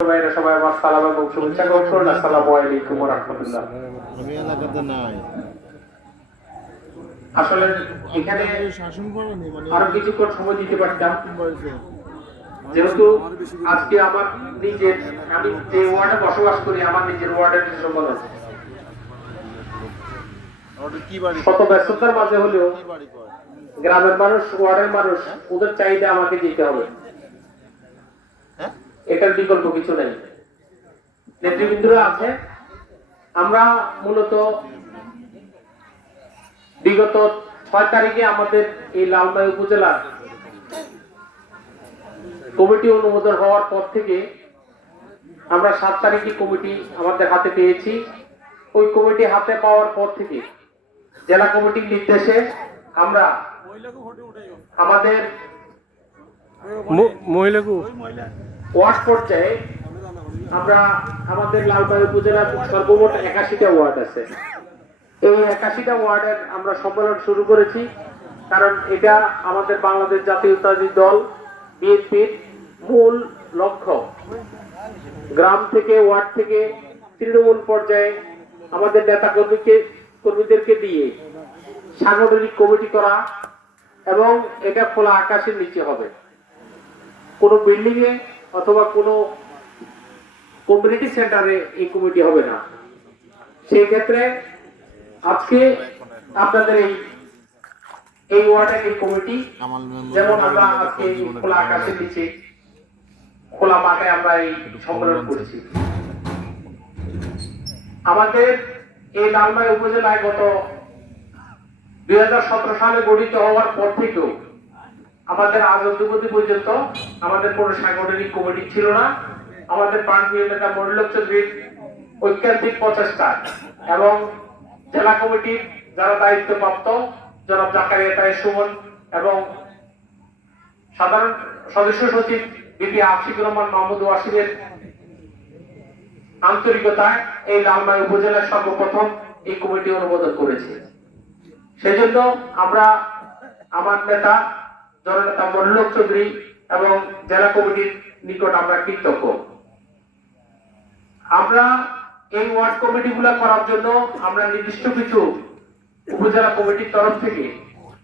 ভাইরা সবাই আমার সালাম এবং শুভেচ্ছা গ্রহণ করুন। আসসালামু আলাইকুম ওয়া রাহমাতুল্লাহ। আমি এলাকাতে নাই আসলে এখানে শাসন করেনি মানে আরো কিছুক্ষণ সময় দিতে পারতাম, যেহেতু আজকে আমার নিজের, আমি যে ওয়ার্ডে বসবাস করি আমার নিজের ওয়ার্ডের সম্মেলন, কত ব্যস্ততার মাঝে হলেও গ্রামের মানুষ, ওয়ার্ডের মানুষ, ওদের চাহিদা আমাকে দিতে হবে, এটার বিকল্প কিছু নেই। নেতৃবৃন্দরা আছে। আমরা মূলত বিগত 6 তারিখে আমাদের এই লালমাই উপজেলার কমিটি অনুমোদন হওয়ার পর থেকে আমরা 7 তারিখে কমিটি আমাদের হাতে পেয়েছি। ওই কমিটি হাতে পাওয়ার পর থেকে জেলা কমিটির নির্দেশে আমরা আমাদের ওয়ার্ড পর্যায়ে আমরা আমাদের লালমাই উপজেলার সর্বমোট 81টা ওয়ার্ড আছে। এই 81টা ওয়ার্ডের আমরা সম্মেলন শুরু করেছি, কারণ এটা আমাদের বাংলাদেশ জাতীয়তাবাদী দল বিএনপির মূল লক্ষ্য। গ্রাম থেকে, ওয়ার্ড থেকে তৃণমূল পর্যায়ে আমাদের নেতা কর্মীদেরকে দিয়ে সাংগঠনিক কমিটি করা, এবং এটা খোলা আকাশের নিচে হবে, কোনো বিল্ডিং এ অথবা কোনো কমিউনিটি সেন্টারে এই কমিটি হবে না। সেই ক্ষেত্রে আজকে আপনাদের এই ওয়ার্ডের এই কমিটি, যেমন আমরা আজকে খোলা আকাশের নিচে খোলা মাঠে আমরা এই সম্মেলন করেছি। আমাদের এই লালমাই উপজেলায় গত 2017 সালে গঠিত হওয়ার পর থেকেও আমাদের আজ অব্দি পর্যন্ত আমাদের কোনো সাংগঠনিক কমিটি ছিল না। আমাদের প্রাণপ্রিয় নেতা মনিরুল চৌধুরীর ঐকান্তিক প্রচেষ্টা এবং জেলা কমিটির যারা দায়িত্বপ্রাপ্ত জনাব জাকারিয়া তায়ের সুমন এবং সাধারণ সদস্য সচিব বিপি আশিকুর রহমান মাহমুদ ওয়াসিমের আন্তরিকতায় এই লালমাই উপজেলার সর্বপ্রথম এই কমিটি অনুমোদন করেছে। সেজন্য আমরা আমার নেতা জননেতা মনিরুল চৌধুরী এবং জেলা কমিটির নিকট আমরা কৃতজ্ঞ। আমরা এই ওয়ার্ড কমিটি গুলা করার জন্য আমরা নির্দিষ্ট কিছু উপজেলা কমিটির তরফ থেকে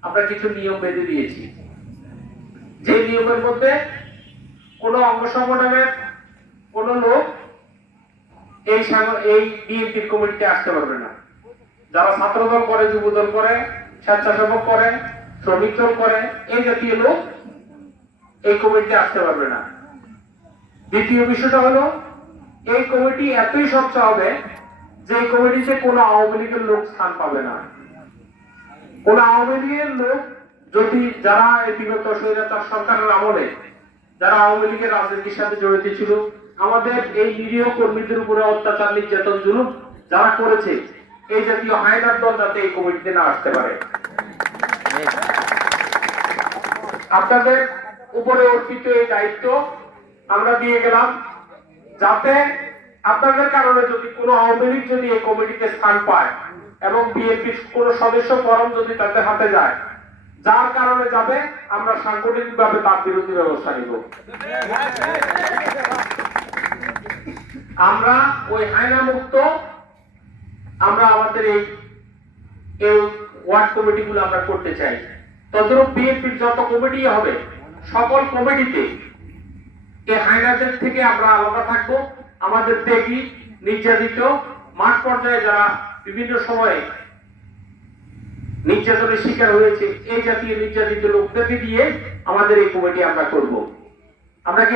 আমরা কিছু নিয়ম বেঁধে দিয়েছি। যে নিয়মের মধ্যে কোন অঙ্গ সংগঠনের কোন লোক এই বিএনপির কমিটিতে আসতে পারবে না। যারা ছাত্র দল করে, যুব দল করে, স্বেচ্ছাসেবক করে, শ্রমিক দল করে, এই জাতীয় লোক এই কমিটিতে আসতে পারবে না। দ্বিতীয় বিষয়টা হলো, এই কমিটি এতই স্বচ্ছ হবে যে এই কমিটিতে কোনো আওয়ামী লীগের লোক স্থান পাবে না। কোন আওয়ামী লীগের লোক যদি, যারা এই বিগত স্বৈরাচার সরকারের আমলে যারা আওয়ামী লীগের রাজনীতির সাথে জড়িত ছিল, আমাদের এই নিরীহ কর্মীদের উপরে অত্যাচার, নির্যাতন, জুলুম যারা করেছে, এই জাতীয় হায়নার দল যাতে এই কমিটিতে না আসতে পারে। আপনাদের উপরে অর্পিত এই দায়িত্ব আমরা দিয়ে গেলাম, যাতে আপনাদের কারণে যদি কোনো আওয়ামী লীগ যদি এই কমিটিতে স্থান পায় এবং বিএনপির কোন সদস্য ফরম যদি তাদের হাতে যায়, যার কারণে যাবে, আমরা সাংগঠনিকভাবে তার বিরোধী ব্যবস্থা নিব। আমরা ওই হায়না মুক্ত আমরা আমাদের এই ওয়ার্ড কমিটিগুলো আমরা করতে চাই। তদ্রূপ বিএনপির যত কমিটি হবে, সকল কমিটিতে এই হায়নাদের থেকে আমরা আলাদা থাকবো। আমাদের ত্যাগী, নির্যাতিত, মাঠ পর্যায়ে যারা বিভিন্ন সময়ে নির্যাতনের শিকার হয়েছে, এই জাতীয় নির্যাতিত লোকদেরকে দিয়ে আমাদের এই কমিটি আমরা করব। আমরা